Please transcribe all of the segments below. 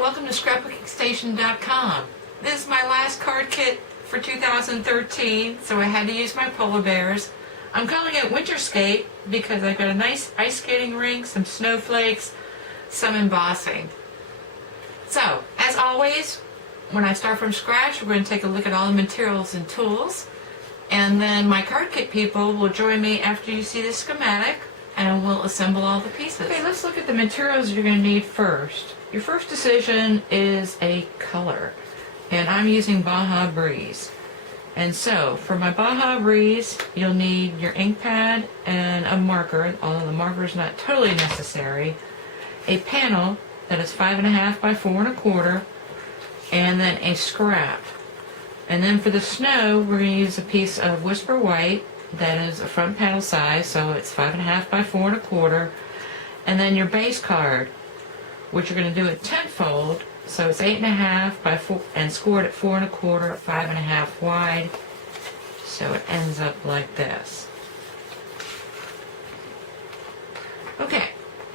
Welcome to scrapbookingstation.com. This is my last card kit for 2013, so I had to use my polar bears. I'm calling it Winterscape because I've got a nice ice skating rink, some snowflakes, some embossing. So, as always, when I start from scratch, we're going to take a look at all the materials and tools, and then my card kit people will join me after you see the schematic, and we'll assemble all the pieces. Okay, let's look at the materials you're going to need first. Your first decision is a color, and I'm using Baja Breeze. And so, for my Baja Breeze, you'll need your ink pad and a marker, although the marker is not totally necessary, a panel that is 5.5 by 4 1/4, and then a scrap. And then for the snow, we're going to use a piece of Whisper White that is a front panel size, so it's 5.5 by 4 1/4, and then your base card, which you're going to do at 10-fold, so it's 8.5 by 4 and scored at 4 1/4, 5.5 wide, so it ends up like this. Okay,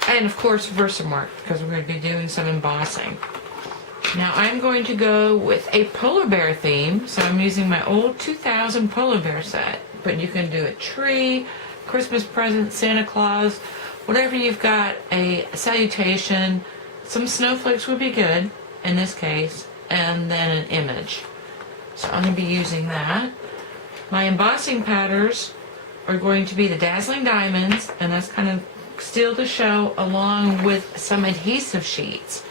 and of course Versamark, because we're going to be doing some embossing. Now I'm going to go with a polar bear theme, so I'm using my old 2000 polar bear set, but you can do a tree, Christmas present, Santa Claus, whatever you've got, a salutation. Some snowflakes would be good in this case, and then an image. So I'm going to be using that. My embossing patterns are going to be the Dazzling Diamonds, and that's kind of steel to show, along with some adhesive sheets.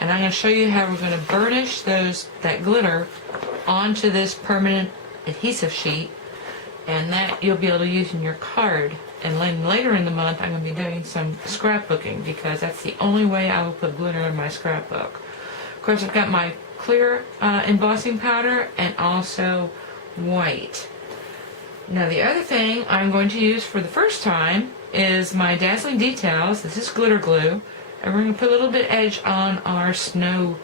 And I'm going to show you how we're going to burnish that glitter onto this permanent adhesive sheet, and that you'll be able to use in your card. And then later in the month I'm going to be doing some scrapbooking, because that's the only way I will put glitter in my scrapbook. Of course, I've got my clear embossing powder and also white. Now the other thing I'm going to use for the first time is my Dazzling Details. This is glitter glue, and we're going to put a little bit edge on our snow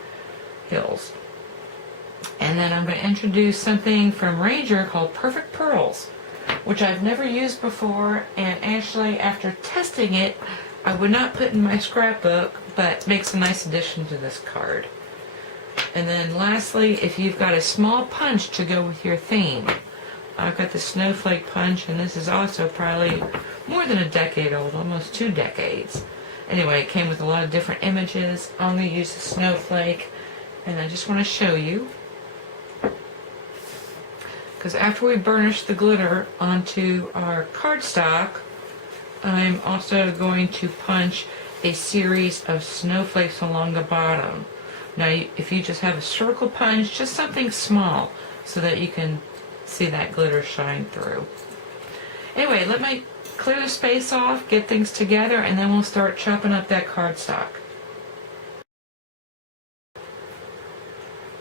hills. And then I'm going to introduce something from Ranger called Perfect Pearls, which I've never used before, and actually after testing it I would not put in my scrapbook, but makes a nice addition to this card. And then lastly, if you've got a small punch to go with your theme, I've got the snowflake punch, and this is also probably more than a decade old, almost 2 decades. Anyway, it came with a lot of different images. I'm going to use the snowflake, and I just want to show you, because after we burnish the glitter onto our cardstock, I'm also going to punch a series of snowflakes along the bottom. Now, if you just have a circle punch, just something small, so that you can see that glitter shine through. Anyway, let me clear the space off, get things together, and then we'll start chopping up that cardstock.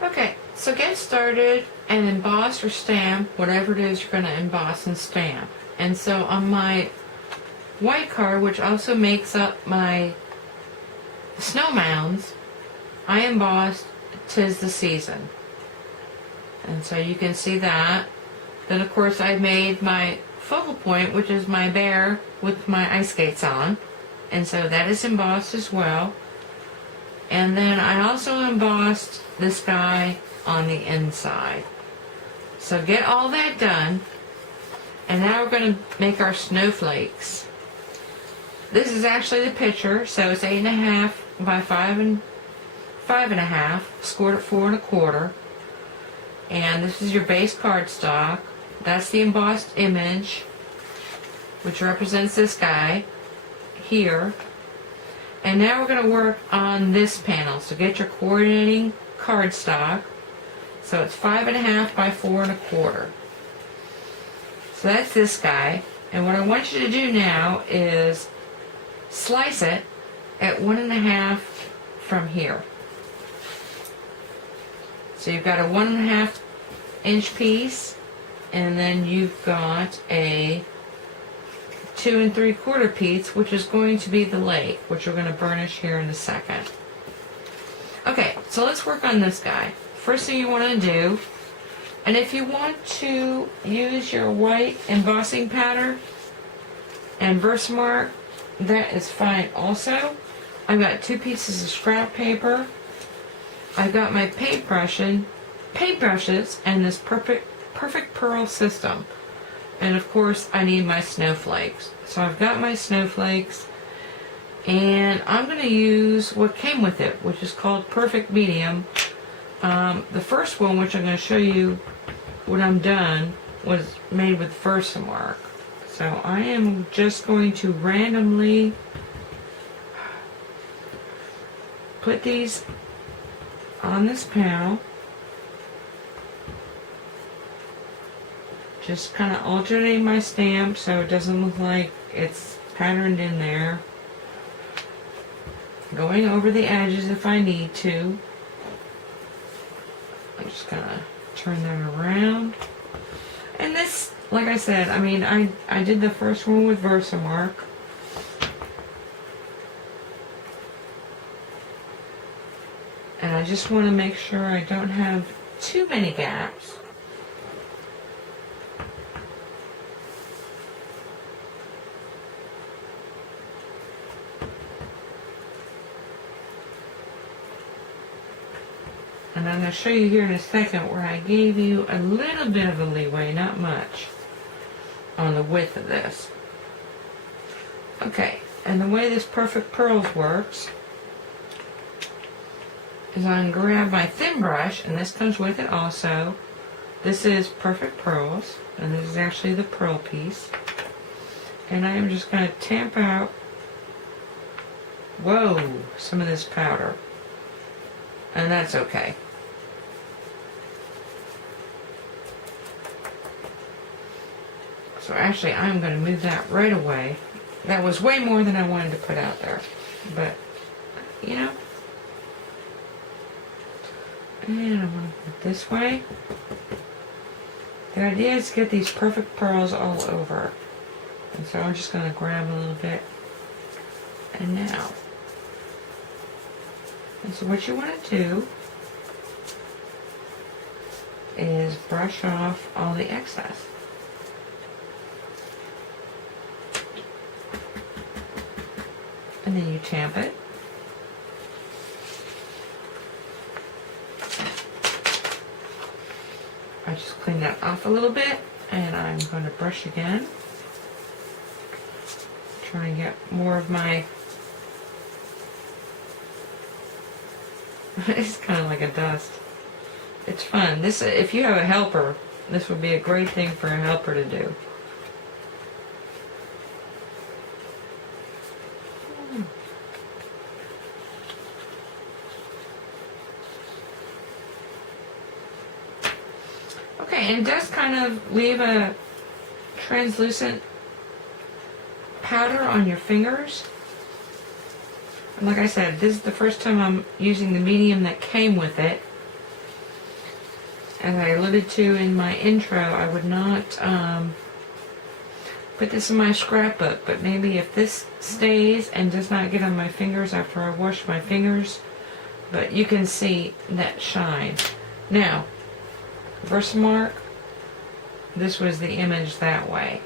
Okay, so get started and emboss or stamp whatever it is you're going to emboss and stamp. And so on my white card, which also makes up my snow mounds, I embossed "'Tis the Season." And so you can see that. Then of course I made my focal point, which is my bear with my ice skates on, and so that is embossed as well. And then I also embossed this guy on the inside. So get all that done, and now we're going to make our snowflakes. This is actually the picture, so it's 8.5 by 5.5, scored at 4 1/4. And this is your base cardstock. That's the embossed image, which represents this guy here. And now we're going to work on this panel. So get your coordinating cardstock. So it's 5.5 by 4 1/4. So that's this guy. And what I want you to do now is slice it at 1.5 from here. So you've got a 1.5 inch piece, and then you've got a 2 3/4 piece, which is going to be the lake, which we're going to burnish here in a second. Okay, so let's work on this guy. First thing you want to do, and if you want to use your white embossing powder and Versamark, that is fine also. I've got 2 pieces of scrap paper, I've got my paintbrushes and this perfect pearl system. And of course I need my snowflakes. So I've got my snowflakes, and I'm going to use what came with it, which is called Perfect Medium. The first one, which I'm going to show you when I'm done, was made with Versamark. So I am just going to randomly put these on this panel. Just kind of alternating my stamp so it doesn't look like it's patterned in there. Going over the edges if I need to. I'm just gonna turn that around. And this, like I said, I mean, I did the first one with Versamark. And I just want to make sure I don't have too many gaps. And I'm going to show you here in a second where I gave you a little bit of a leeway, not much, on the width of this. Okay, and the way this Perfect Pearls works is I'm going to grab my thin brush, and this comes with it also. This is Perfect Pearls, and this is actually the pearl piece. And I am just going to tamp out, some of this powder. And that's okay. So actually, I'm going to move that right away. That was way more than I wanted to put out there. But, you know. And I'm going to put it this way. The idea is to get these perfect pearls all over. And so I'm just going to grab a little bit. And now. And so what you want to do is brush off all the excess. And then you tamp it. I just clean that off a little bit, and I'm going to brush again. Try and get more of my... It's kind of like a dust. It's fun. This, if you have a helper, this would be a great thing for a helper to do. Okay, and it does kind of leave a translucent powder on your fingers. And like I said, this is the first time I'm using the medium that came with it. As I alluded to in my intro, I would not put this in my scrapbook, but maybe if this stays and does not get on my fingers after I wash my fingers, but you can see that shine. Now, Versamark, this was the image that way.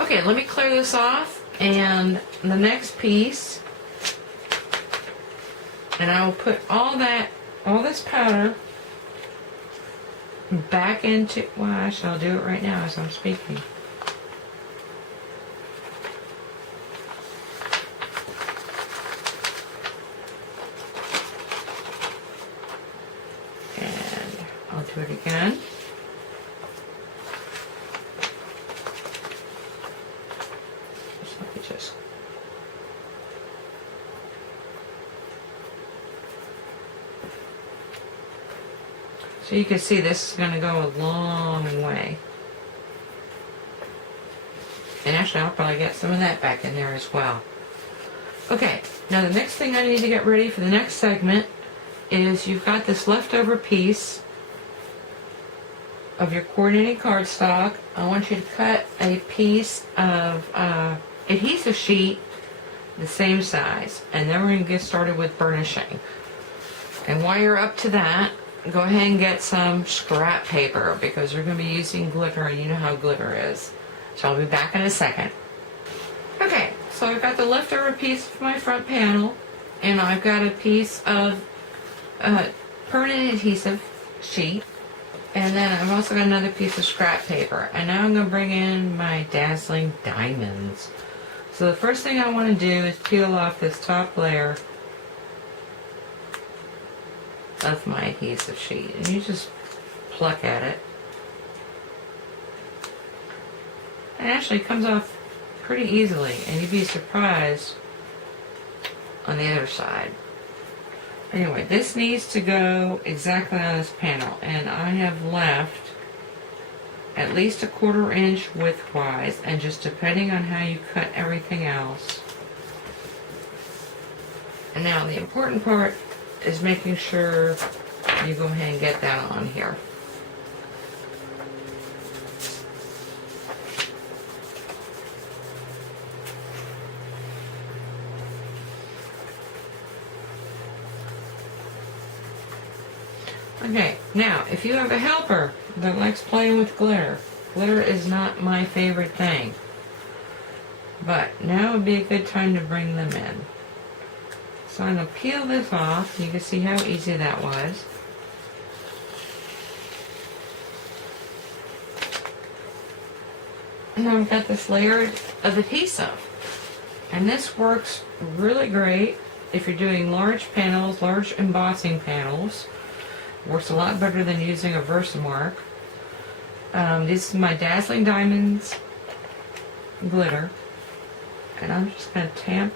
Okay, let me clear this off, and the next piece, and I will put all this powder back into, well, actually I'll do it right now as I'm speaking. And I'll do it again. So you can see this is going to go a long way. And actually I'll probably get some of that back in there as well. Okay, now the next thing I need to get ready for the next segment is you've got this leftover piece of your coordinating cardstock. I want you to cut a piece of adhesive sheet the same size. And then we're going to get started with burnishing. And while you're up to that, go ahead and get some scrap paper because we're going to be using glitter, and you know how glitter is. So I'll be back in a second. Okay, So I've got the leftover piece of my front panel, and I've got a piece of permanent adhesive sheet, and then I've also got another piece of scrap paper. And now I'm going to bring in my Dazzling Diamonds. So the first thing I want to do is peel off this top layer of my adhesive sheet, and you just pluck at it. It actually comes off pretty easily, and you'd be surprised on the other side. Anyway, this needs to go exactly on this panel, and I have left at least a 1/4 inch widthwise, and just depending on how you cut everything else. And now the important part is making sure you go ahead and get that on here. Okay, now if you have a helper that likes playing with glitter, glitter is not my favorite thing, but now would be a good time to bring them in. So I'm going to peel this off. You can see how easy that was. And I've got this layer of adhesive, and this works really great if you're doing large panels, large embossing panels. Works a lot better than using a Versamark. This is my Dazzling Diamonds glitter, and I'm just going to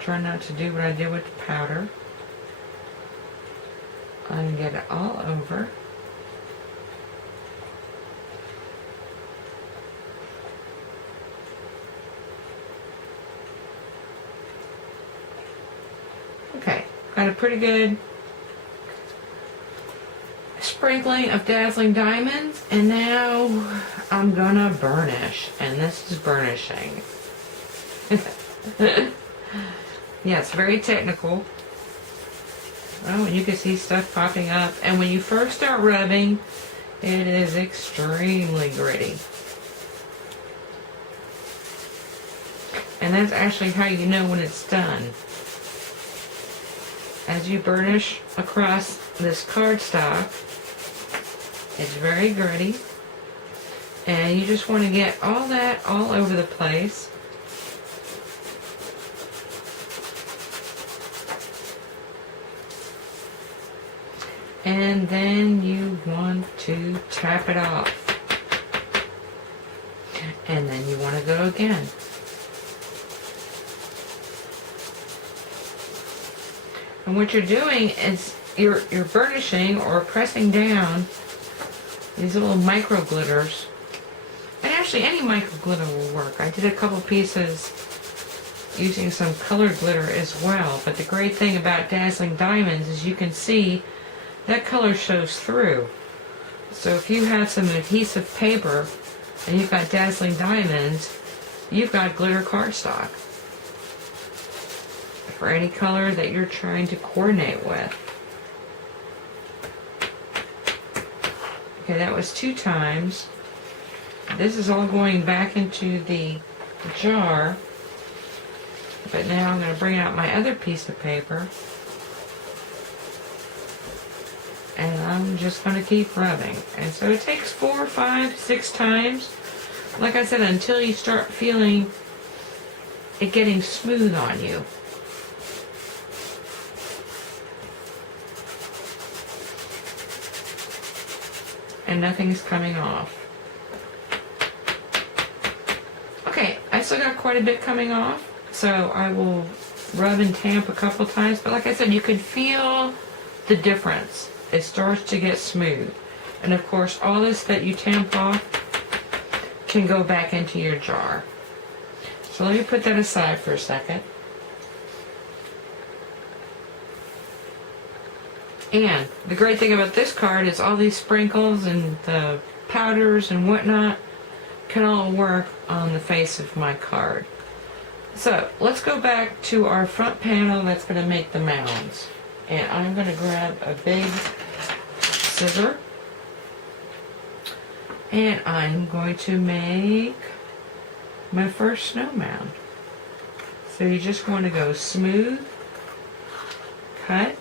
try not to do what I did with the powder. I'm going to get it all over. Okay, got a pretty good sprinkling of Dazzling Diamonds, and now I'm gonna burnish, and this is burnishing. Yeah, it's very technical. Oh, and you can see stuff popping up, and when you first start rubbing, it is extremely gritty. And that's actually how you know when it's done. As you burnish across this cardstock, it's very gritty, and you just want to get all that all over the place. And then you want to tap it off, and then you want to go again. And what you're doing is you're burnishing or pressing down these little micro glitters. And actually any micro glitter will work. I did a couple pieces using some colored glitter as well. But the great thing about Dazzling Diamonds is you can see that color shows through. So if you have some adhesive paper and you've got Dazzling Diamonds, you've got glitter cardstock for any color that you're trying to coordinate with. Okay, that was 2 times. This is all going back into the jar. But now I'm going to bring out my other piece of paper. And I'm just going to keep rubbing. And so it takes 4, 5, 6 times. Like I said, until you start feeling it getting smooth on you. And nothing is coming off. Okay, I still got quite a bit coming off, so I will rub and tamp a couple times, but like I said, you could feel the difference. It starts to get smooth. And of course, all this that you tamp off can go back into your jar. So let me put that aside for a second. And the great thing about this card is all these sprinkles and the powders and whatnot can all work on the face of my card. So let's go back to our front panel that's going to make the mounds. And I'm going to grab a big scissor. And I'm going to make my first snow mound. So you just want to go smooth, cut,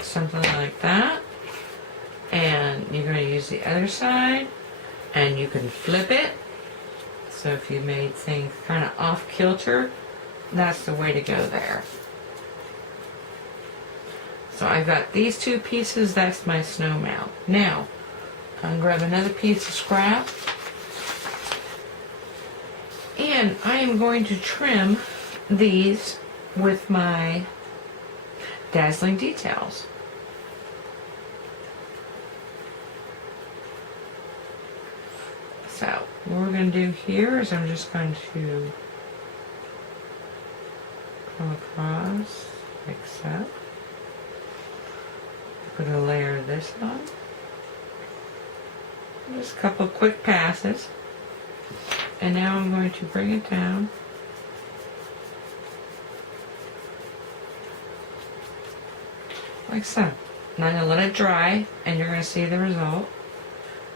something like that. And you're going to use the other side, and you can flip it. So if you made things kind of off kilter, that's the way to go there. So I've got these two pieces, that's my snow mound. Now, I'm going to grab another piece of scrap, and I am going to trim these with my Dazzling Details. So what we're going to do here is I'm just going to come across like so. Put a layer of this on. Just a couple quick passes. And now I'm going to bring it down. Like so. And I'm going to let it dry, and you're going to see the result.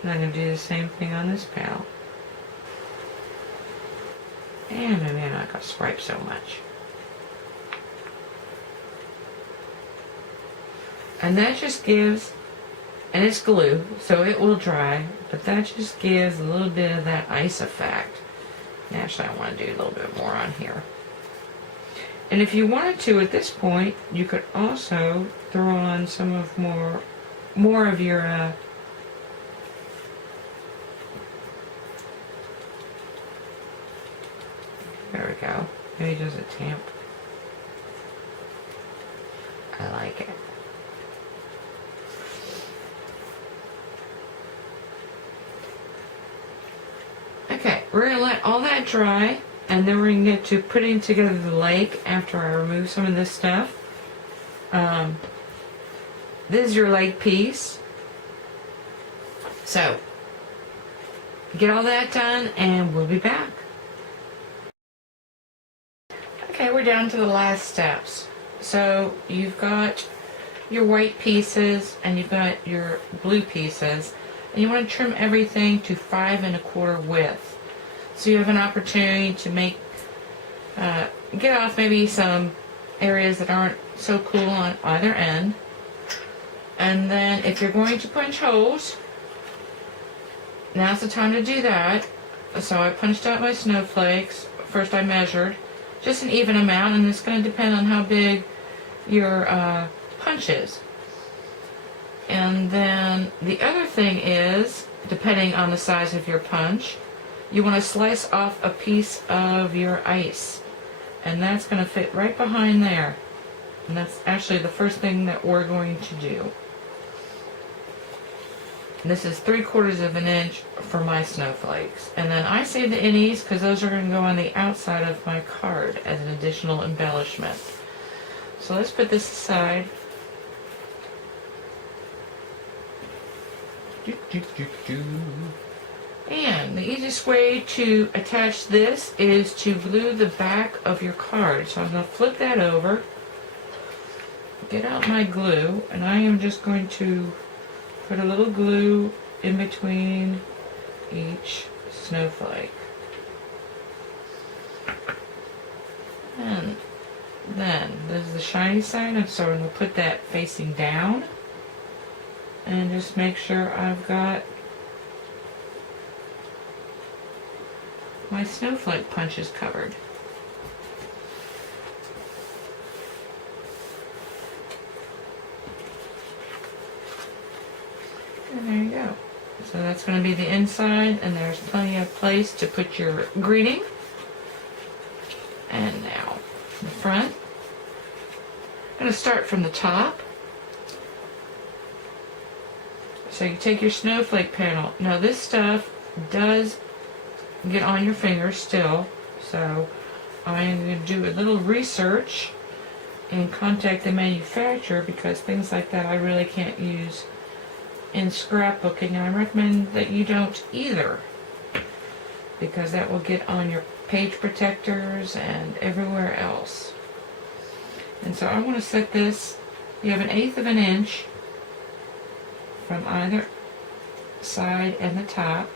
And I'm going to do the same thing on this panel. And maybe I'm not going to scrape so much. And that just gives, and it's glue, so it will dry, but that just gives a little bit of that ice effect. Actually, I want to do a little bit more on here. And if you wanted to at this point, you could also throw on some of more of your there we go. Maybe just a tamp. I like it. Okay, we're going to let all that dry, and then we're going to get to putting together the lake after I remove some of this stuff. This is your lake piece. So, get all that done, and we'll be back. Okay, we're down to the last steps. So, you've got your white pieces, and you've got your blue pieces. And you want to trim everything to 5 1/4 width. So you have an opportunity to make, get off maybe some areas that aren't so cool on either end. And then if you're going to punch holes, now's the time to do that. So I punched out my snowflakes. First I measured just an even amount, and it's going to depend on how big your punch is. And then the other thing is, depending on the size of your punch, you want to slice off a piece of your ice. And that's going to fit right behind there. And that's actually the first thing that we're going to do. And this is 3/4 of an inch for my snowflakes. And then I save the innies because those are going to go on the outside of my card as an additional embellishment. So let's put this aside. And the easiest way to attach this is to glue the back of your card. So I'm going to flip that over, get out my glue, and I am just going to put a little glue in between each snowflake. And then this is the shiny side, so I'm going to put that facing down. And just make sure I've got my snowflake punches covered. And there you go. So that's going to be the inside, and there's plenty of place to put your greeting. And now the front. I'm going to start from the top. So you take your snowflake panel. Now this stuff does get on your fingers still, so I'm going to do a little research and contact the manufacturer, because things like that I really can't use in scrapbooking, and I recommend that you don't either, because that will get on your page protectors and everywhere else. And so I want to set this, you have 1/8 of an inch from either side and the top.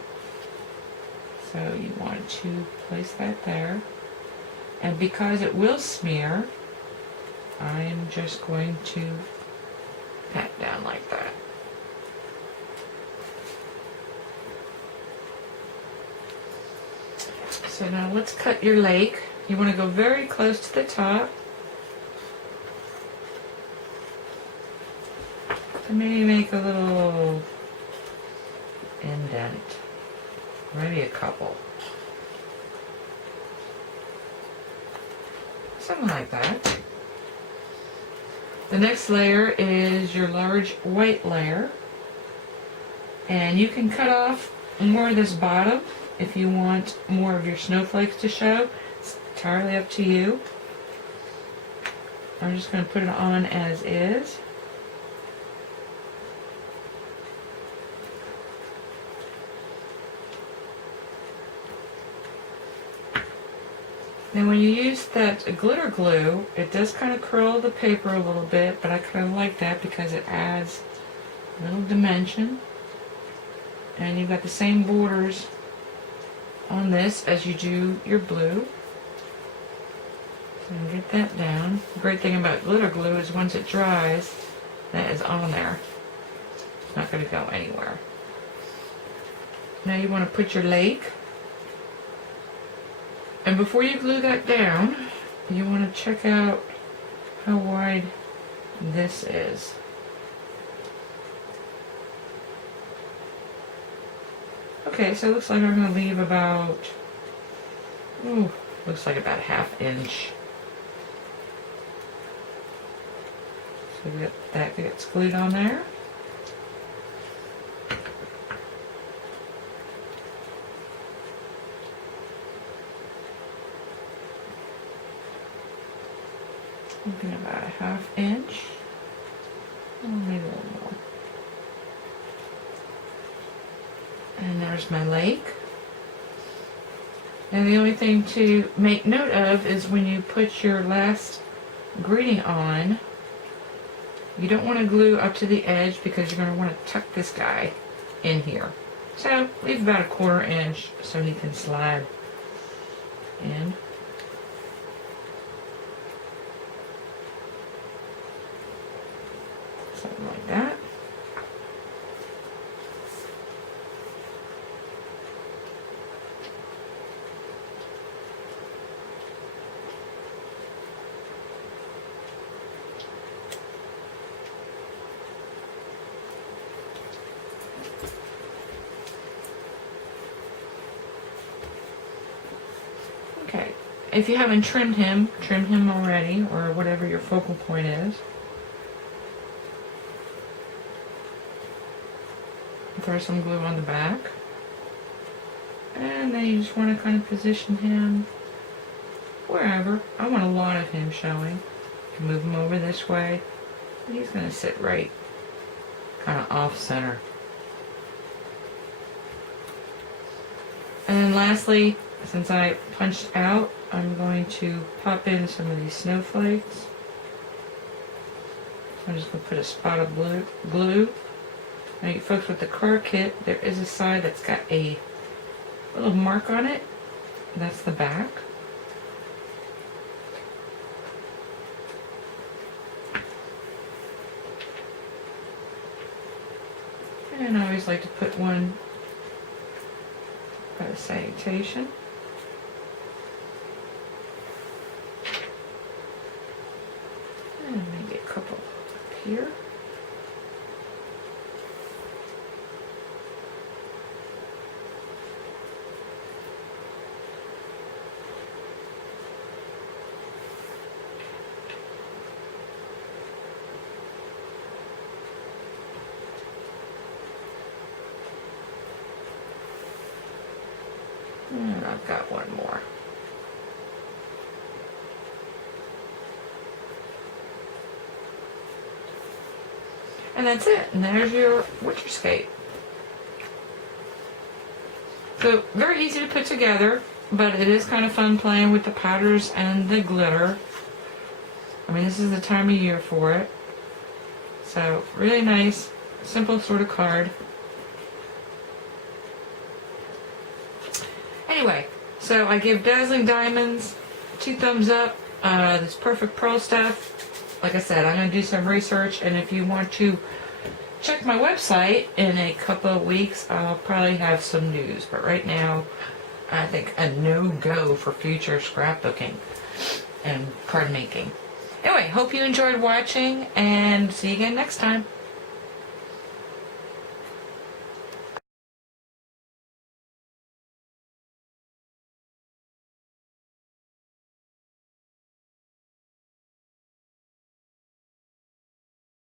So you want to place that there. And because it will smear, I'm just going to pat down like that. So now let's cut your lake. You want to go very close to the top. And maybe make a little indent. Maybe a couple. Something like that. The next layer is your large white layer. And you can cut off more of this bottom if you want more of your snowflakes to show. It's entirely up to you. I'm just going to put it on as is. Now when you use that glitter glue, it does kind of curl the paper a little bit, but I kind of like that because it adds a little dimension. And you've got the same borders on this as you do your blue. So get that down. The great thing about glitter glue is once it dries, that is on there. It's not going to go anywhere. Now you want to put your lake. And before you glue that down, you want to check out how wide this is. Okay, so it looks like I'm going to leave about, looks like about 1/2 inch. So that gets glued on there. Looking about 1/2 inch, or maybe a little more. And there's my lake. And the only thing to make note of is when you put your last greeting on, you don't want to glue up to the edge because you're going to want to tuck this guy in here. So leave about 1/4 inch so he can slide in. Something like that. Okay, if you haven't trimmed him already, or whatever your focal point is. Throw some glue on the back. And then you just want to kind of position him wherever. I want a lot of him showing. You can move him over this way. And he's going to sit right kind of off center. And then lastly, since I punched out, I'm going to pop in some of these snowflakes. So I'm just going to put a spot of glue. Now you folks with the card kit, there is a side that's got a little mark on it. That's the back. And I always like to put one by the salutation. And maybe a couple up here. And I've got one more. And that's it. And there's your Winterscape. So very easy to put together, but it is kind of fun playing with the powders and the glitter. I mean, this is the time of year for it. So, really nice, simple sort of card. Anyway, so I give Dazzling Diamonds 2 thumbs up. This Perfect Pearl stuff. Like I said, I'm going to do some research, and if you want to check my website in a couple of weeks, I'll probably have some news. But right now, I think a no-go for future scrapbooking and card making. Anyway, hope you enjoyed watching, and see you again next time.